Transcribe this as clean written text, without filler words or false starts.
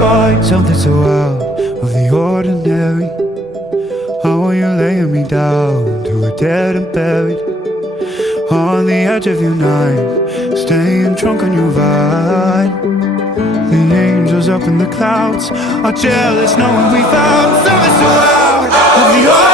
find something so out of the ordinary. How are you laying me down to a dead and buried? On the edge of your night, staying drunk on your vine. The angels up in the clouds are jealous knowing we found something so out of the ordinary.